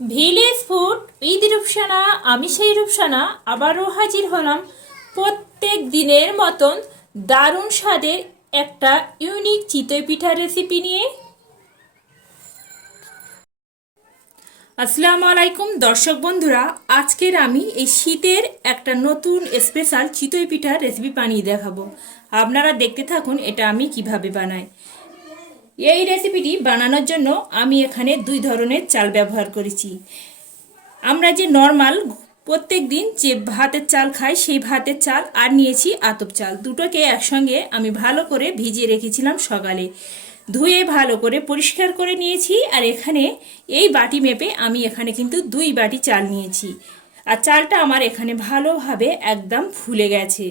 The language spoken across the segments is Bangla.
ভিলেজ ফুড ঈদ রূপসানা, আমি সেই রূপসানা, আবারও হাজির হলাম প্রত্যেক দিনের মতন দারুণ স্বাদের একটা ইউনিক চিতই পিঠা রেসিপি নিয়ে। আসসালামু আলাইকুম দর্শক বন্ধুরা, আজকের আমি এই শীতের একটা নতুন স্পেশাল চিতই পিঠার রেসিপি বানিয়ে দেখাবো। আপনারা দেখতে থাকুন এটা আমি কীভাবে বানাই। এই রেসিপিটি বানানোর জন্য আমি এখানে দুই ধরনের চাল ব্যবহার করেছি। আমরা যে নর্মাল প্রত্যেক দিন যে ভাতের চাল খাই, সেই ভাতের চাল আর নিয়েছি আতপ চাল। দুটোকে একসঙ্গে আমি ভালো করে ভিজিয়ে রেখেছিলাম সকালে। ধুয়ে ভালো করে পরিষ্কার করে নিয়েছি আর এখানে এই বাটি মেপে আমি এখানে কিন্তু দুই বাটি চাল নিয়েছি। আর চালটা আমার এখানে ভালোভাবে একদম ফুলে গেছে।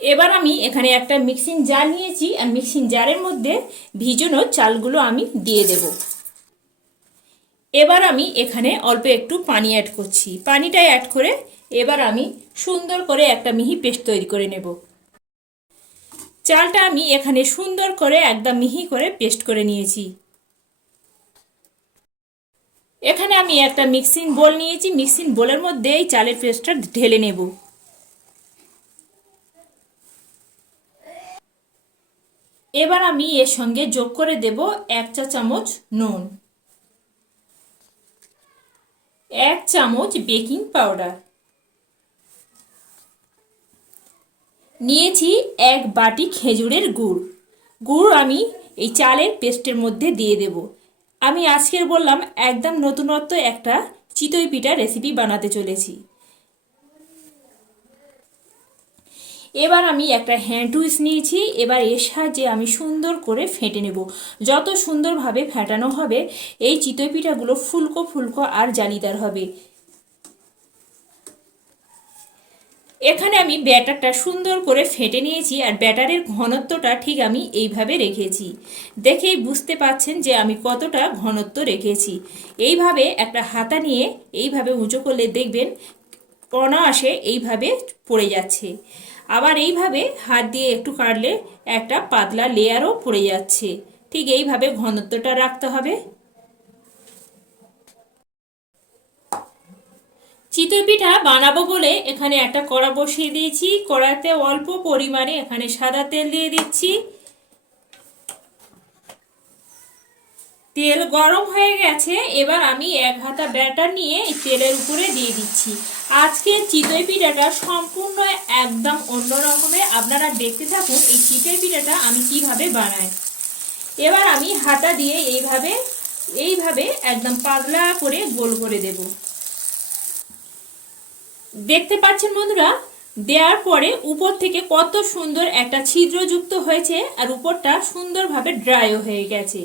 এবার আমি এখানে একটা মিক্সিং জার নিয়েছি, আর মিক্সিং জারের মধ্যে ভিজানো চালগুলো আমি দিয়ে দেব। এবার আমি এখানে অল্প একটু পানি অ্যাড করছি। পানিটা অ্যাড করে এবার আমি সুন্দর করে একটা মিহি পেস্ট তৈরি করে নেব। চালটা আমি এখানে সুন্দর করে একদম মিহি করে পেস্ট করে নিয়েছি। এখানে আমি একটা মিক্সিং বোল নিয়েছি। মিক্সিং বোলের মধ্যে এই চালের পেস্টটা ঢেলে নেব। এবার আমি এর সঙ্গে যোগ করে দেব এক চা চামচ নুন। এক চামচ বেকিং পাউডার। নিয়েছি এক বাটি খেজুরের গুড়। গুড় আমি এই চালের পেস্টের মধ্যে দিয়ে দেব। আমি আজকের বললাম একদম নতুনত্ব একটা চিতই পিঠা রেসিপি বানাতে চলেছি। এবার আমি একটা হ্যান্ড উইস নিয়েছি। এবার এর সাহায্যে আমি সুন্দর করে ফেটে নেব। যত সুন্দরভাবে ফেটানো হবে, এই চিতই পিঠাগুলো ফুলকো ফুলকো আর জালিদার হবে। এখানে আমি ব্যাটারটা সুন্দর করে ফেটে নিয়েছি আর ব্যাটারের ঘনত্বটা ঠিক আমি এইভাবে রেখেছি। দেখেই বুঝতে পাচ্ছেন যে আমি কতটা ঘনত্ব রেখেছি। এইভাবে একটা হাতা নিয়ে এইভাবে উঁচু করলে দেখবেন অনায়াসে এইভাবে পড়ে যাচ্ছে। আবার এইভাবে হাত দিয়ে একটু কাটলে একটা পাতলা লেয়ারও পড়ে যাচ্ছে। ঠিক এইভাবে ঘনত্বটা রাখতে হবে। চিতই পিঠা বানাবো বলে এখানে একটা কড়া বসিয়ে দিয়েছি। কড়াতে অল্প পরিমাণে এখানে সাদা তেল দিয়ে দিচ্ছি। তেল গরম হয়ে গেছে, এবার আমি এক হাতা ব্যাটার নিয়ে তেলের উপরে দিয়ে দিচ্ছি। আজকে চিতই পিঠাটা সম্পূর্ণ একদম অন্য রকমের। আপনারা দেখতে থাকুন এই চিতই পিঠাটা আমি কীভাবে বানাই। এবার আমি হাতা দিয়ে এইভাবে এইভাবে একদম পাতলা করে গোল করে দেব। দেখতে পাচ্ছেন বন্ধুরা, দেওয়ার পরে উপর থেকে কত সুন্দর একটা ছিদ্রযুক্ত হয়েছে আর উপরটা সুন্দরভাবে ড্রাইও হয়ে গেছে।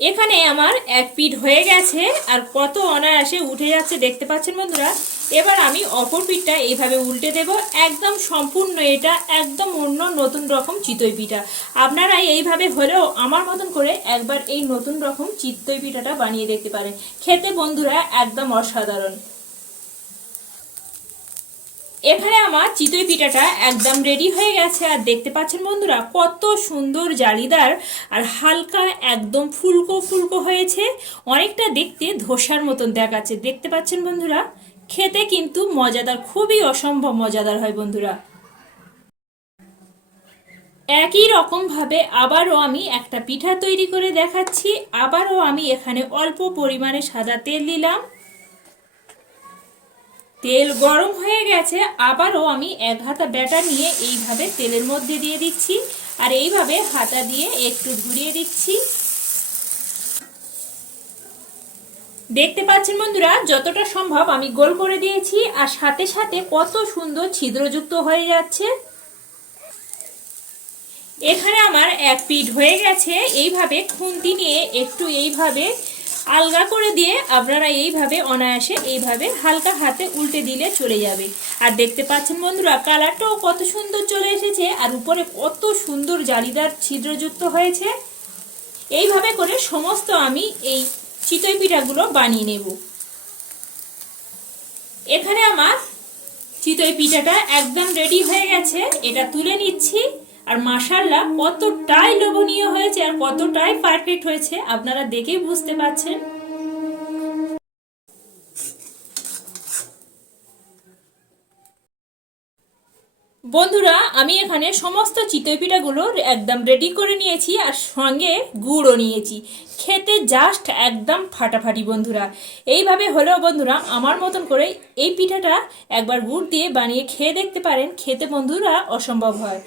এখানে আমার এক পিঠ হয়ে গেছে আর কত অনায়াসে উঠে যাচ্ছে, দেখতে পাচ্ছেন বন্ধুরা? এবার আমি অপর পিঠটা এইভাবে উল্টে দেব, একদম সম্পূর্ণ এটা একদম অন্য নতুন রকম চিতই পিঠা। আপনারা এইভাবে হলেও আমার মতন করে একবার এই নতুন রকম চিতই পিঠাটা বানিয়ে দেখতে পারেন। খেতে বন্ধুরা একদম অসাধারণ। এখানে আমার চিতই পিঠাটা একদম রেডি হয়ে গেছে। আর দেখতে পাচ্ছেন বন্ধুরা, কত সুন্দর জালিদার আর হালকা একদম ফুলকো ফুলকো হয়েছে। অনেকটা দেখতে ধোসার মতন দেখাচ্ছে। দেখতে পাচ্ছেন বন্ধুরা, খেতে কিন্তু মজাদার, খুবই অসম্ভব মজাদার হয় বন্ধুরা। একই রকম ভাবে আবারও আমি একটা পিঠা তৈরি করে দেখাচ্ছি। আবারও আমি এখানে অল্প পরিমাণে সাদা তেল দিলাম তেল গরম হয়ে গেছে, আবারও আমি এক হাতা ব্যাটার নিয়ে এইভাবে তেলের মধ্যে দিয়ে দিচ্ছি। আর এইভাবে হাতা দিয়ে একটু ঘুরিয়ে দিচ্ছি। দেখতে পাচ্ছেন বন্ধুরা, যতটা সম্ভব আমি গোল করে দিয়েছি, আর সাথে সাথে কত সুন্দর ছিদ্রযুক্ত হয়ে যাচ্ছে। এখানে আমার এক পিঠ হয়ে গেছে, এইভাবে খুন্তি নিয়ে একটু এইভাবে আলগা করে দিয়ে আপনারা এইভাবে অনায়াসে এইভাবে হালকা হাতে উল্টে দিলে চলে যাবে। আর দেখতে পাচ্ছেন বন্ধুরা, কালারটাও কত সুন্দর চলে এসেছে আর উপরে কত সুন্দর জালিদার ছিদ্রযুক্ত হয়েছে। এইভাবে করে সমস্ত আমি এই চিতই পিঠাগুলো বানিয়ে নেব। এখানে আমার চিতই পিঠাটা একদম রেডি হয়ে গেছে। এটা তুলে নিচ্ছি। আর মাসাল্লা কতটাই লোভনীয় হয়েছে আর কতটাই পারফেক্ট হয়েছে, আপনারা দেখেই বুঝতে পারছেন। বন্ধুরা, আমি এখানে সমস্ত চিতই পিঠাগুলো একদম রেডি করে নিয়েছি আর সঙ্গে গুড়ও নিয়েছি। খেতে জাস্ট একদম ফাটাফাটি বন্ধুরা। এইভাবে হলেও বন্ধুরা, আমার মতন করে এই পিঠাটা একবার গুড় দিয়ে বানিয়ে খেয়ে দেখতে পারেন। খেতে বন্ধুরা অসম্ভব হয়।